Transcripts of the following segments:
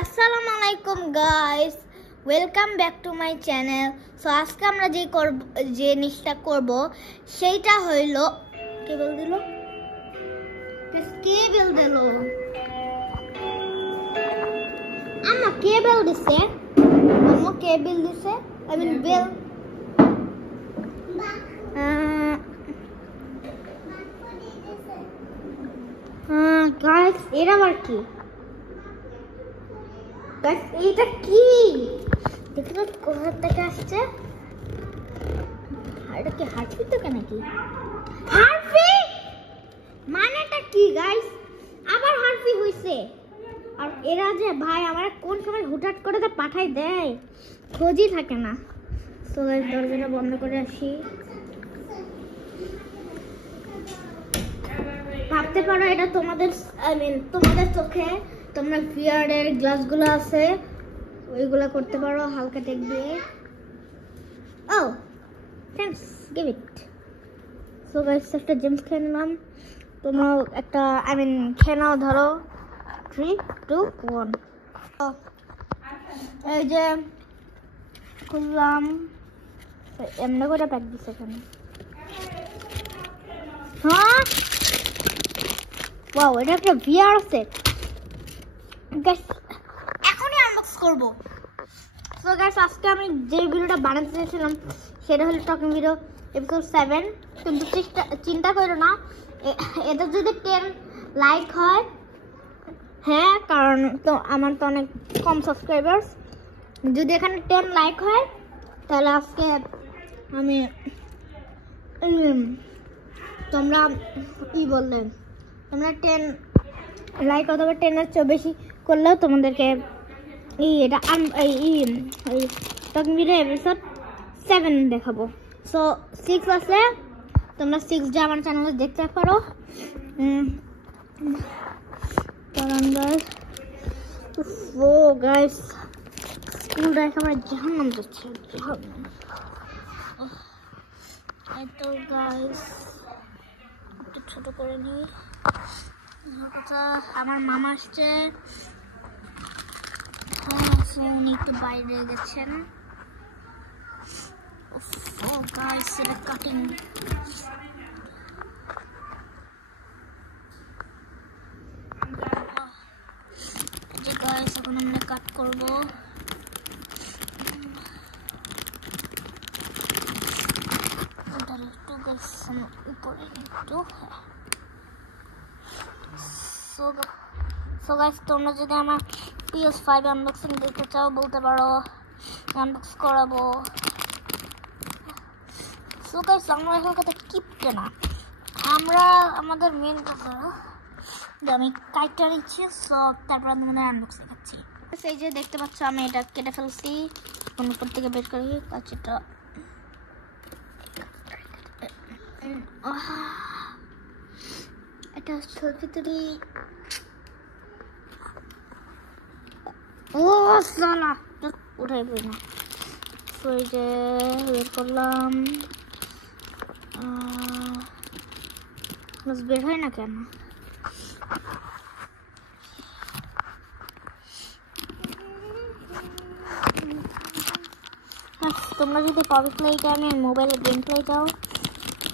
আসসালামু আলাইকুম guys, welcome back to my channel. So আজকে আমরা যে জিনিসটা করব সেইটা হইল কেবল দিল আম্মা কেবল দিছে আই মিন বেল গাইস এটা আবার কি? এটা কি দেখতে কোথা থেকে আসছে? এটা কি হার্টবিট তো নাকি? হার্টবিট মানেটা কি গাইস? আবার হার্টবিট হইছে। আর এরা যে ভাই আমার কোন সময় হুটহাট করে তো পাঠাই দেয়, খোঁজই থাকে না। তো গাইস দরজাটা বন্ধ করে আসি। ভাবতে পারো এটা তোমাদের তোমাদের চোখে তোমরা ভিআর এর গ্লাসগুলো আছে ওইগুলা করতে পারো হালকা টেক দিয়ে। Oh thanks, give it. So guys একটা জেমস খেয়ে নিলাম। তোমরা একটা খেয়ে নাও, ধরো 3, 2, 1। এই যে খুললাম, এমনি করে প্যাক দিচ্ছে এখানে। হ্যাঁ ওয়াও, এটা একটা ভিআর সেট। গাইস এখনই আনবক্স করব। সো গাইস আজকে আমি যে ভিডিওটা বানাতে চেয়েছিলাম সেটা হলো টকিং ভিডিও এপিসোড 7। কিন্তু চিন্তা করো না, এটা যদি 10 লাইক হয়, হ্যাঁ কারণ তো আমার তো অনেক কম সাবস্ক্রাইবার্স, যদি এখানে 10 লাইক হয় তাহলে আজকে আমি তোমরা বললে তোমরা 10 লাইক অথবা 10 এর চেয়ে বেশি করলেও তোমাদেরকে এটা টকিং ভিডিও এপিসোড 7 দেখাবো। সো 6 আছে, তোমরা 6 যে আমার চ্যানেলে দেখতে পারো। ও গাইস স্কুল লাইফ আমার জাহান্নাম যাচ্ছে, তো গাইস একটু ছোট করে নিই। কথা আমার মামা আসছে, উনি একটু বাইরে গেছেন। ও গাইস এটা কাটিং, যে গাইস এখন আমরা কাট করব। একটু গাইস উপরে একটু। সো গাইস তোমরা যদি আমার PS5 আনবক্সিং দেখতে চাও বলতে পারো, আনবক্স করাবো। সো গাইস আমরা এখন কথা কিপটে না, আমরা আমাদের মেন কথা আমি কাইটটা নিচ্ছি। সো তারপর তোমাদের আনবক্স দেখাচ্ছি। এই যে দেখতে পাচ্ছ আমি এটা কেটে ফেলছি, কোন উপর থেকে বের করি কাঁচিটা। এটা ভিতরে ও সালা উঠাই পড়ি না। তো এই যে বের করলাম, বের হয় না কেন? তোমরা যদি পপি প্লেটাইমে মোবাইলে গেম প্লে দাও,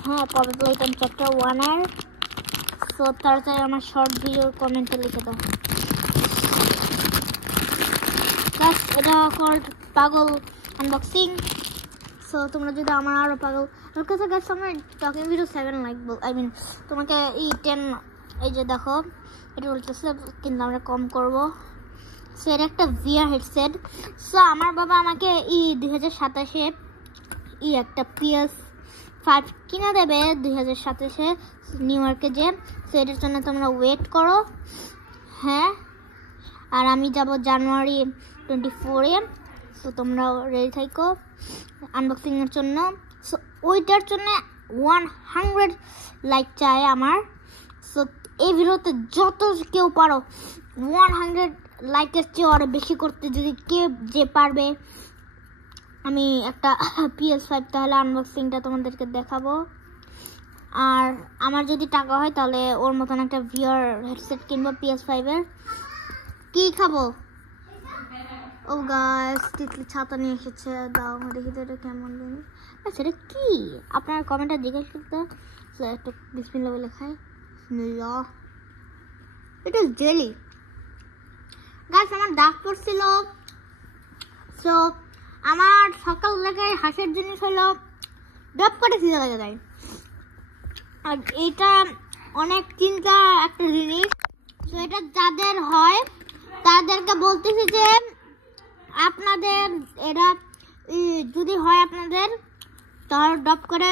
হ্যাঁ পপি প্লেটাইম চ্যাপ্টার 1 এর, সো তাড়াতাড়ি আমার শর্ট ভিডিও কমেন্টে লিখে দাও। এটা কল্ড পাগল আনবক্সিং। সো তোমরা যদি আমার আরো পাগল কথা গাছ আমার টকিং ভিডিও 7 লাইক তোমাকে 10 এই যে দেখো এটা বলতেছে, কিন্তু আমরা কম করব। সো এটা একটা ভিআর হেডসেট। সো আমার বাবা আমাকে 2027-এ একটা PS5 কিনে দেবে 2027-এ নিউ ইয়র্কে যে। সো এটার জন্য তোমরা ওয়েট করো, হ্যাঁ। আর আমি যাব জানুয়ারি 24-এ। সো তোমরা রেডি থাকো আনবক্সিং এর জন্য। সো ওইটার জন্য 100 লাইক চাই আমার। সো এই ভিডিওতে যত কেউ পারো 100 লাইকের চেয়ে আরো বেশি করতে, যদি কে যে পারবে আমি একটা PS5 তাহলে আনবক্সিংটা তোমাদেরকে দেখাবো। আর আমার যদি টাকা হয় তাহলে ওর মতন একটা ভিআর হেডসেট কিনবো PS5 এর। কি খাবো? ও গাইস তিতলি ছাতা নিয়ে এসেছে, দাও দেখি তো এটা কেমন জিনিস। আচ্ছা এটা কি আপনার কমেন্টে জিজ্ঞেস করতে, একটু বিসমিল্লাহ বলে খাই। বিসমিল্লাহ। এটা জেলি গাইস, আমার দাগ পড়ছিল, সো আমার সকাল থেকে হাসির জিনিস হলো ডপ করে খিদে লেগে যায়। আর এটা অনেক চিন্তা একটা জিনিস, তো এটা যাদের হয় তাদেরকে বলতেছি যে আপনাদের এরা যদি হয় আপনাদের, তাহলে ডপ করে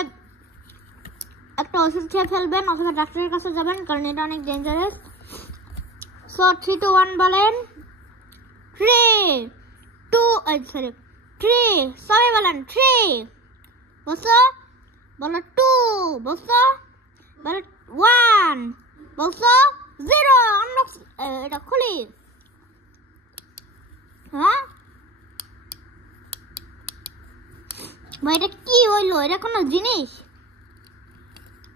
একটা ওষুধ খেয়ে ফেলবেন অথবা ডাক্তারের কাছে যাবেন, কারণ এটা অনেক ডেঞ্জারাস। সো 3 2 1 বলেন। 3 2 সরি 3 সবাই বলেন 3 বসো, বলো 2 বসো, বলো 1 বসো, 0 আনবক্স। এটা খুলি। হ্যাঁ ভাই এটা কি হইলো? এটা কোনো জিনিস?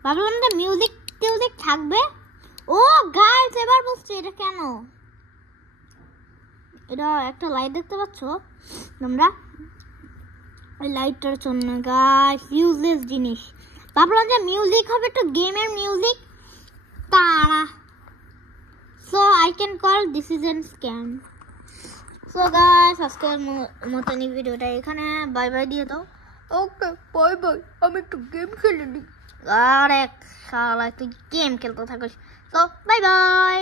ভাবলাম যে মিউজিক টিউজিক থাকবে। ও গাইস এবার বুঝছি এটা কেন। এটা একটা লাইট দেখতে পাচ্ছ তোমরা, ওই লাইটটার জন্য গাইস ইউজলেস জিনিস। ভাবলাম যে মিউজিক হবে, তো গেমের মিউজিক তারা। So I can call this is an scam. So guys আজকের মতন এই ভিডিওটা এখানে বাই বাই দিয়ে দাও। ওকে বাই বাই, আমি একটু গেম খেলে নিই। আরে শালা তুই গেম খেলতে থাকিস। So bye bye.